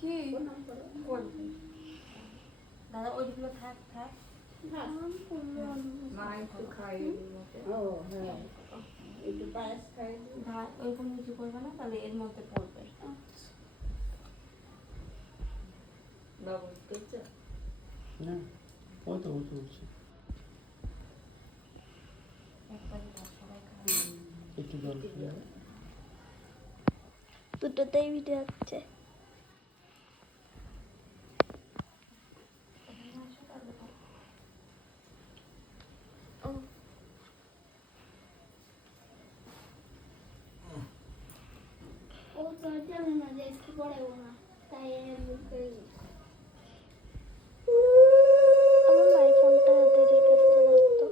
কি করবে দাদা ওইগুলো থাক থাক মা একটু খাইয়ে ও হ্যাঁ একটু পায়েস খাইয়ে ভাত ওইরকম কিছু করবে না, তাহলে এর মধ্যে পড়বে। বাবু করছে না ও তো বলছে একবারই দাও, সবাই খাবে। একটু জল খেয়ে দুটোতেই ভিডিও হচ্ছে। ও তো জানে না যে আজকে পড়াবো না, তাই আমি করে দিই। আমার ভাই ফোনটা দিদির কাছ থেকে ধরতো।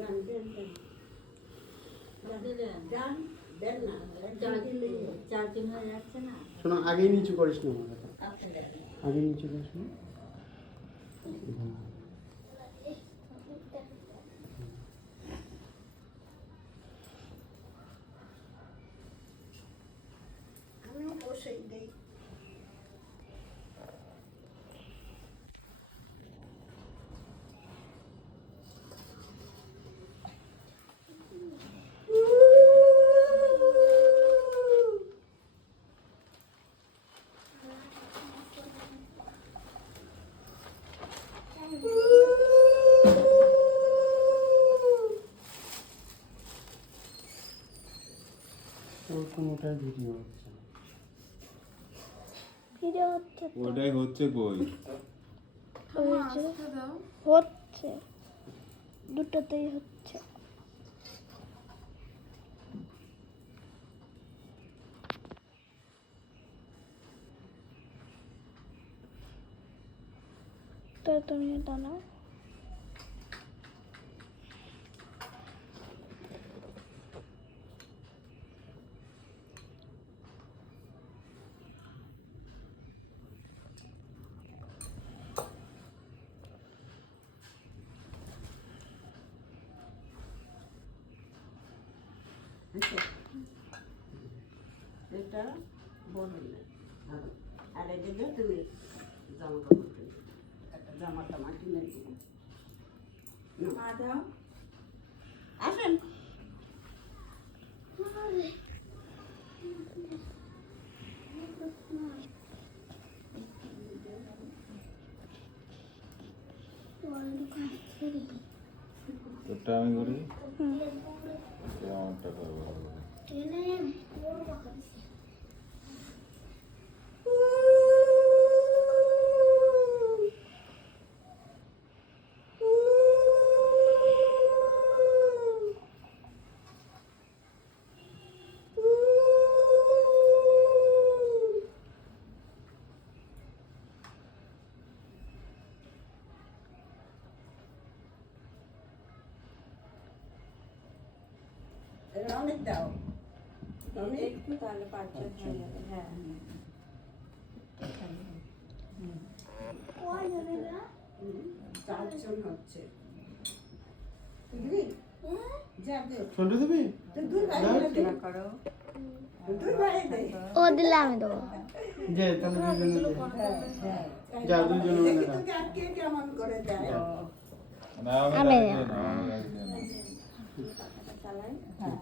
গান দেন গান দেন না চার্জিং হয়ে যাচ্ছে না। শোনো আগেই নিচু করিস না মাথাটা, আগে নিচু করিস না। আমিও বসেই দেই। ওর কোনোটাই ভিডিও হচ্ছে না। ভিডিও হচ্ছে তো। ওটাই হচ্ছে কই হচ্ছে দুটোতেই হচ্ছে। তো তুমি এটা নাও। এটা বলুন না আর এই যে তুমি জামা কাপড় কিনে একটা জামা টামা কিনে দিবো মা দাও আসেন তোরটা আমি করি আমারটা করবো অনেক দাও অনেক একটু তাহলে পাঁচজন হয়ে যাবে। হ্যাঁ চারজন হচ্ছে বুঝলি যাবে ফোনটা দেবে তো দুই ভাই করো দুই ভাই দে ও দিলে আমি দেবো। যে তাহলে দুজনে দে। হ্যাঁ যা দুজনে মিলে দেখি দাও। তো কে কেমন করে দেয় না আমি চালাই। হ্যাঁ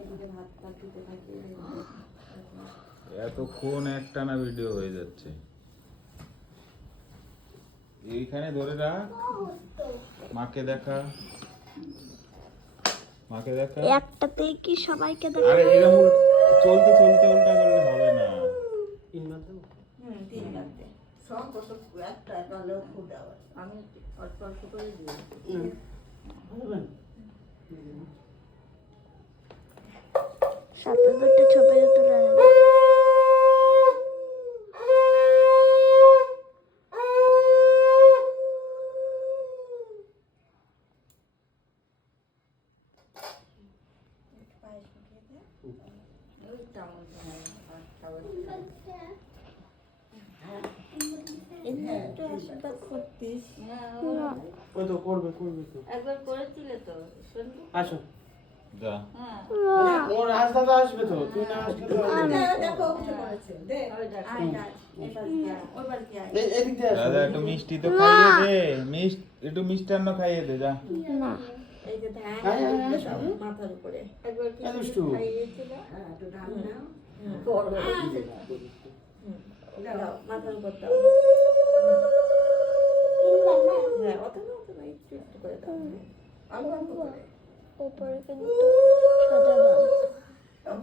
এদিকে ভাত টাত দিতে থাকি। এতক্ষণ একটানা ভিডিও হয়ে যাচ্ছে। এইখানে ধরে রাখ, মাকে দেখা, মাকে দেখা। একটাতেই কি সবাইকে আরে দেখাবো? এরকম চলতে চলতে উল্টা করলে হবে না। তিন মাত্র তিন রাখবে। সব কত একটা কালো ফুড আবার আমি অল্প অল্প করে দিই। বুঝবেন? সাথে দুটো ছবি তুলে নেব। ওই চামচ, হ্যাঁ, আর চামচ। একটু আশীর্বাদ করতিস। হ্যাঁ, না। ওই তো করবে তো। একবার করেছিলে তো, শুনলি? আসো। যা হ্যাঁ, না। ওর রাজদাদা আসবে তো, তুই না আসলে তো হবে না। দেখো উঠে পড়েছে। দে ওই দেখো। আয় ডাক। এবার কি আয়? ওইবার কি আয়? এদিক দিয়ে আসো। দাদা একটু মিষ্টি তো খাইয়ে দে, একটু মিষ্টান্ন খাইয়ে দে যা। না। এই যে ধান আয়, আয়, আয়, দাও আয়। মাথার উপরে। একবার কি এ দুষ্টু। খাইয়েছিল? হ্যাঁ, একটু ধান নাও। বড় দাও, মাথার উপর দাও। হ্যাঁ, অত না, একটু একটু করে দাও। অল্প অল্প করে। উপরে কিন্তু সাদা দাও।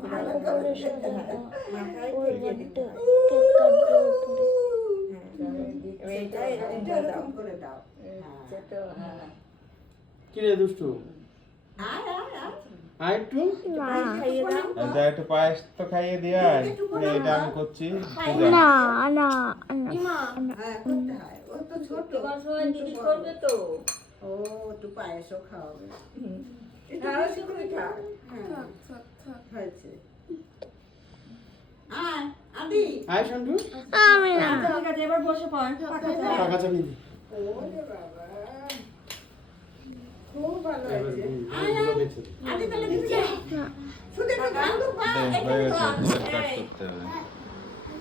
ভালো উপরে করে সাদা হ্যাঁ, দাও। মাথায় উপরে দিয়ে দিতে একটা হয়। কেক কাটবে উপরে। হ্যাঁ, এইটা এরকম করে দাও। ছোট, হ্যাঁ। কি রে দুষ্টু? আয় আয় আয়। আয় একটু। না। খাইয়ে দাও। আর যা একটু পায়েস তো খাইয়ে দিয়ে আয়। এটা আমি করছি তুই যা। না, না, না। হ্যাঁ, করতে হয়। ও তো ছোট। তোমার সময় দিদি করবে তো। ও একটু পায়েসও খাওয়াবে। একটু হ্যাঁ, বেশি করে খাও। হ্যাঁ, হয়েছে। আয়, আদি। আয় সন্টু। আমি না। ঠিক আছে, এবার বসে পড়। পাখা চালা। টাকা চাবি দি। ওরে বাবা। খুব ভালো এবার হয়েছে। গুলো বেছে দে। আদি তাহলে কিছু যা। শুধু একটু ধান তো পা, দে, একটু হয়ে দাও। গেছে, কাট এই, করতে হবে।